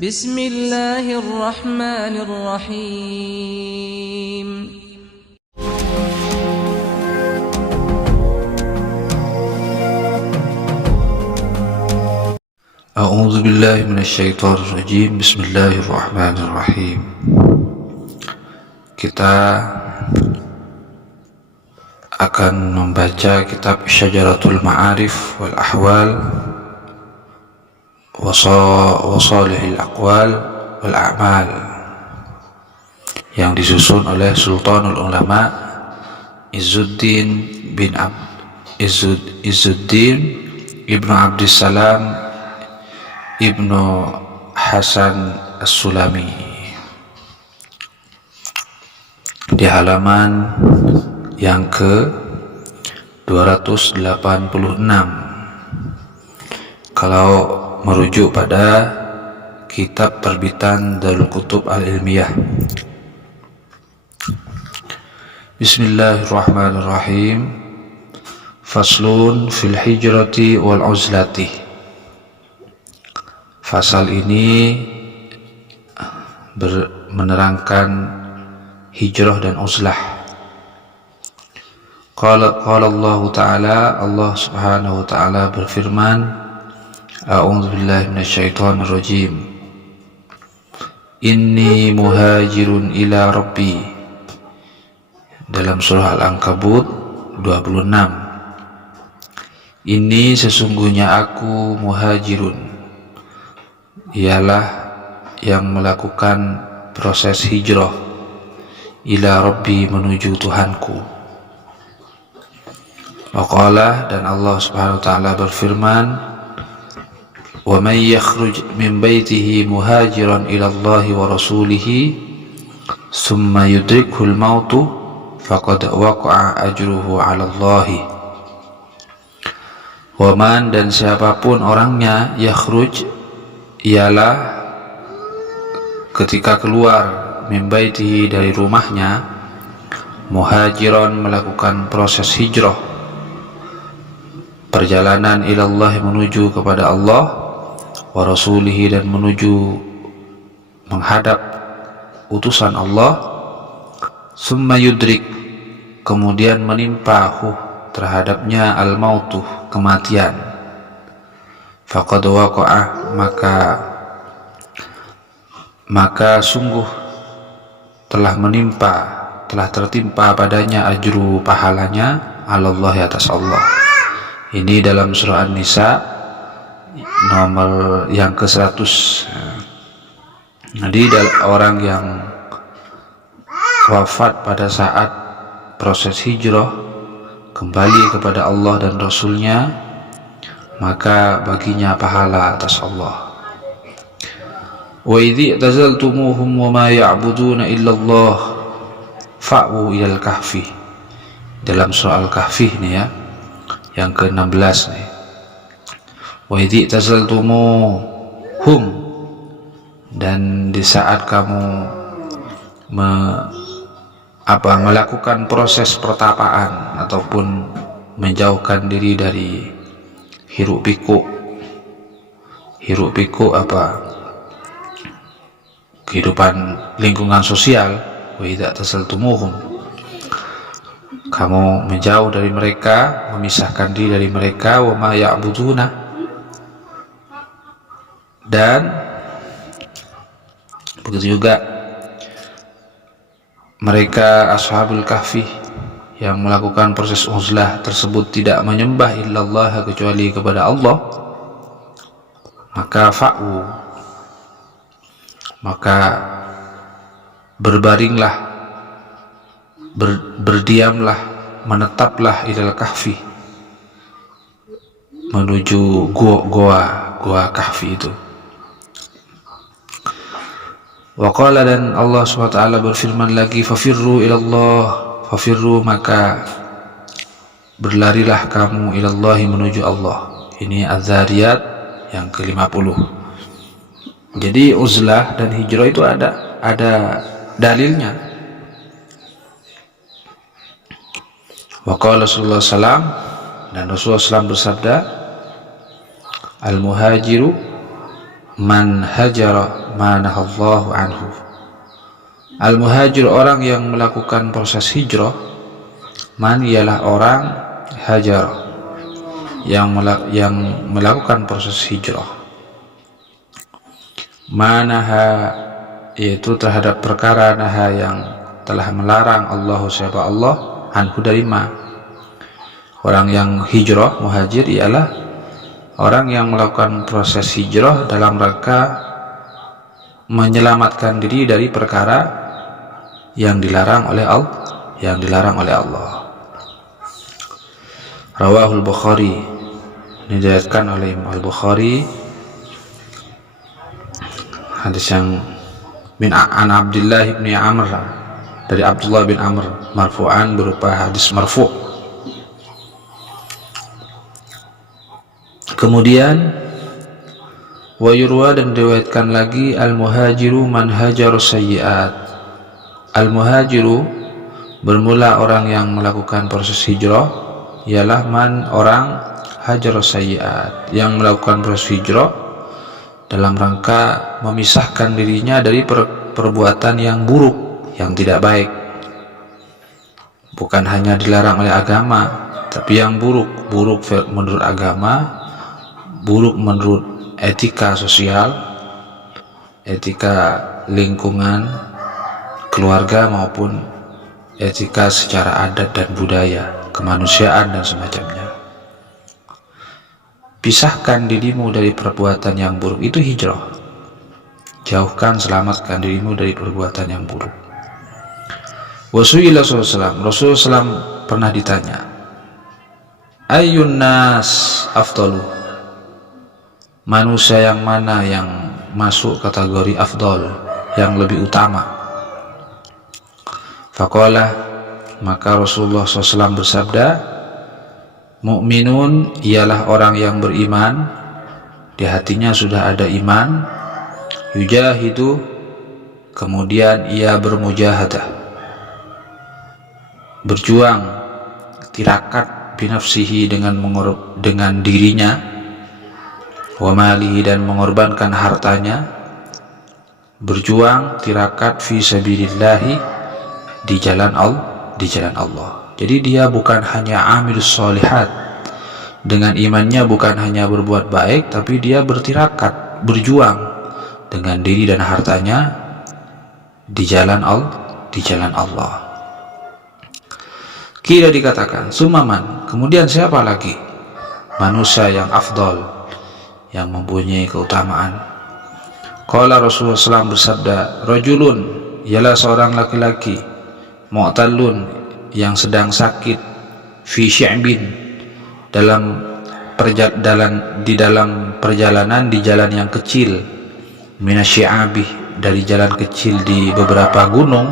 بسم الله الرحمن الرحيم أعوذ بالله من الشيطان الرجيم. بسم الله الرحمن الرحيم. Kita akan membaca kitab Syajaratul Ma'arif wal Ahwal wa Salihil Aqwal wal A'mal yang disusun oleh Sultanul Ulama Izzuddin Ibnu Abdissalam Ibnu Hasan As-Sulami, di halaman yang ke 286 kalau merujuk pada kitab terbitan Darul Kutub Al-Ilmiyah. Bismillahirrahmanirrahim. Faslun fil hijrati wal uzlati. Fasal ini menerangkan hijrah dan uzlah. Qala Allah Ta'ala, Allah Subhanahu wa Ta'ala berfirman, A'udzu billahi minasyaitonir rajim. Inni muhajirun ila rabbi. Dalam surah Al-Ankabut 26. Ini sesungguhnya aku muhajirun, ialah yang melakukan proses hijrah, ila rabbi, menuju Tuhanku. Waqala, dan Allah Subhanahu wa Ta'ala berfirman, wa man yakhruj min baitihi muhajiran ila Allah wa rasulih summa yudrikuhul mautu faqad waqa'a ajruhu 'ala Allah. Wa man, dan siapapun orangnya, yakhruj, ialah ketika keluar, min baitihi, dari rumahnya, muhajiran, melakukan proses hijrah, perjalanan ilallah, menuju kepada Allah, wa rasulihi, dan menuju menghadap utusan Allah, summa yudrik, kemudian menimpahu terhadapnya al-mautu, kematian, faqad waqa'a, maka sungguh telah tertimpa padanya ajru, pahalanya, alallahi, atas Allah. Ini dalam surah An-Nisa nomor yang ke-100. Jadi orang yang wafat pada saat proses hijrah, kembali kepada Allah dan Rasulnya, maka baginya pahala atas Allah. Wa idh tazaltumuhum wa ma ya'buduna illallah fa'u ilal kahfi. Dalam surah Al-Kahfi nih ya, yang ke-16 nih. Wa idh tazaltumuhum, dan di saat kamu melakukan proses pertapaan ataupun menjauhkan diri dari hiruk pikuk kehidupan lingkungan sosial. Wa idza tasaltumuhum, kamu menjauh dari mereka, memisahkan diri dari mereka, wa ma ya'buduna, dan begitu juga mereka ashabul kahfi yang melakukan proses uzlah tersebut tidak menyembah illallah, kecuali kepada Allah, maka fa'u, maka berbaringlah, berdiamlah, menetaplah ilal kahfi, menuju gua kahfi itu. Waqala, dan Allah SWT berfirman lagi, fafirru ilallah, fafirru, maka berlarilah kamu, ilallahi, menuju Allah. Ini Az-Zariyat yang ke-50. Jadi uzlah dan hijrah itu ada dalilnya. Waqala Rasulullah SAW, dan Rasulullah SAW bersabda, al-muhajiru, man hajara ma nahallahu anhu. Al-muhajir orang yang melakukan proses hijrah. Man ialah orang, hajar yang melakukan proses hijrah. Manaha yaitu terhadap perkara naha yang telah melarang Allah siapa Allah anhu dari ma. Orang yang hijrah muhajir ialah orang yang melakukan proses hijrah dalam rangka menyelamatkan diri dari perkara yang dilarang oleh Allah. Rawahul Bukhari, diriwayatkan oleh Imam Al-Bukhari, hadis yang an Abdullah bin Amr, dari Abdullah bin Amr marfu'an berupa hadis marfu'. Kemudian wa yurwa dan diriwayatkan lagi al-muhajiru man hajaru sayyi'at. Al-muhajiru bermula orang yang melakukan proses hijrah ialah man orang hajaru sayyi'at, yang melakukan proses hijrah dalam rangka memisahkan dirinya dari perbuatan yang buruk, yang tidak baik. Bukan hanya dilarang oleh agama, tapi yang buruk menurut agama, buruk menurut etika sosial, etika lingkungan, keluarga, maupun etika secara adat dan budaya, kemanusiaan dan semacamnya. Pisahkan dirimu dari perbuatan yang buruk, itu hijrah. Jauhkan, selamatkan dirimu dari perbuatan yang buruk. Wasu'ila Rasulullah SAW pernah ditanya, ayyun nas afdalu, manusia yang mana yang masuk kategori afdal, yang lebih utama? Faqala, maka Rasulullah SAW bersabda, mukminun ialah orang yang beriman, di hatinya sudah ada iman, yujahidu, kemudian ia bermujahadah, berjuang, tirakat binafsihi, dengan dirinya, wa malihi, dan mengorbankan hartanya, berjuang, tirakat fi sabilillahi, di jalan Allah. Jadi dia bukan hanya amilus sholihat, dengan imannya bukan hanya berbuat baik, tapi dia bertirakat, berjuang dengan diri dan hartanya di jalan Allah. Kira dikatakan sumaman, kemudian siapa lagi manusia yang afdal, yang mempunyai keutamaan? Qala Rasulullah SAW bersabda, rajulun, ialah seorang laki-laki, mu'tallun, yang sedang sakit, fi syi'bin, dalam perjalanan di jalan yang kecil, minasyi'abih, dari jalan kecil di beberapa gunung,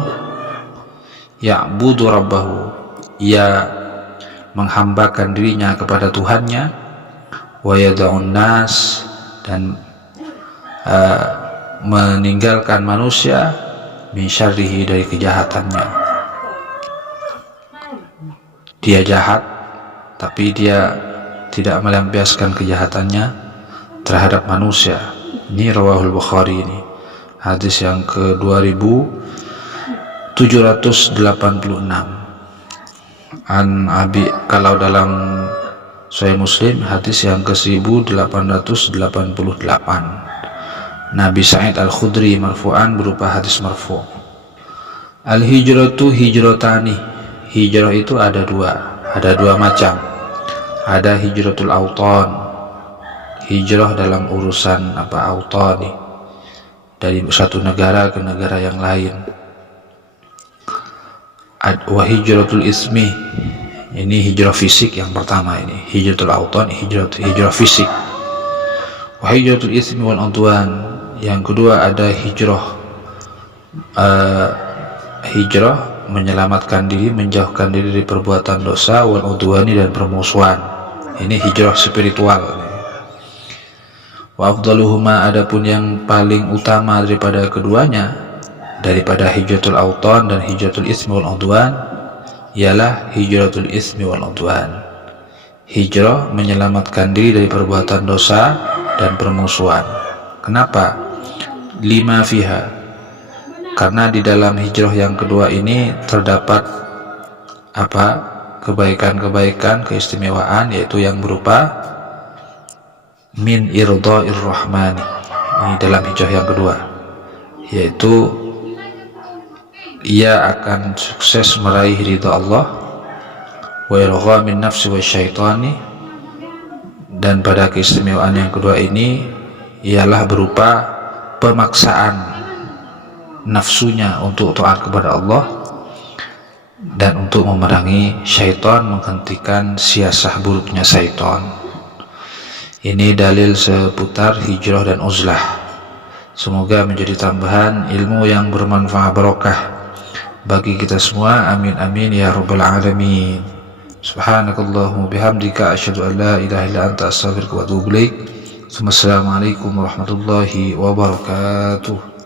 ya'budu rabbahu, ia menghambakan dirinya kepada Tuhannya, wa yada'un nas, dan meninggalkan manusia, min syarrihi, dari kejahatannya. Dia jahat, tapi dia tidak melampiaskan kejahatannya terhadap manusia. Ini rawahul Bukhari, ini hadis yang ke 2786. An Abi, kalau dalam Sahih Muslim hadis yang ke 1888. Nabi Sa'id Al-Khudri marfu'an berupa hadis marfu'. Al-hijratu hijratani, hijrah itu ada dua macam. Ada hijratul autan, hijrah dalam urusan autan, dari satu negara ke negara yang lain. Wa hijratul ismi, ini hijrah fisik yang pertama, ini hijratul autan, hijrah fisik. Wa hijratul ismi wal udwan, yang kedua ada hijrah menyelamatkan diri, menjauhkan diri dari perbuatan dosa, wal udwani, dan permusuhan. Ini hijrah spiritual. Wa afdaluhuma, adapun yang paling utama daripada keduanya, daripada hijratul autan dan hijratul ismi wal udwan, ialah hijratul ismi wal udwan, hijrah menyelamatkan diri dari perbuatan dosa dan permusuhan. Kenapa? Lima fiha, karena di dalam hijrah yang kedua ini terdapat apa? Kebaikan-kebaikan, keistimewaan, yaitu yang berupa min irdha'ir rahmani. Ini dalam hijrah yang kedua, yaitu ia akan sukses meraih ridha Allah, wa irghamin nafsi wa syaitani, dan pada keistimewaan yang kedua ini ialah berupa pemaksaan nafsunya untuk taat kepada Allah dan untuk memerangi syaitan, menghentikan siasah buruknya syaitan. Ini dalil seputar hijrah dan uzlah. Semoga menjadi tambahan ilmu yang bermanfaat barokah bagi kita semua. Amin amin ya rabbal alamin. Subhanakallahumma bihamdika asyhadu an la ilaha illa anta astaghfiruka wa atubu ilaik. Assalamualaikum warahmatullahi wabarakatuh.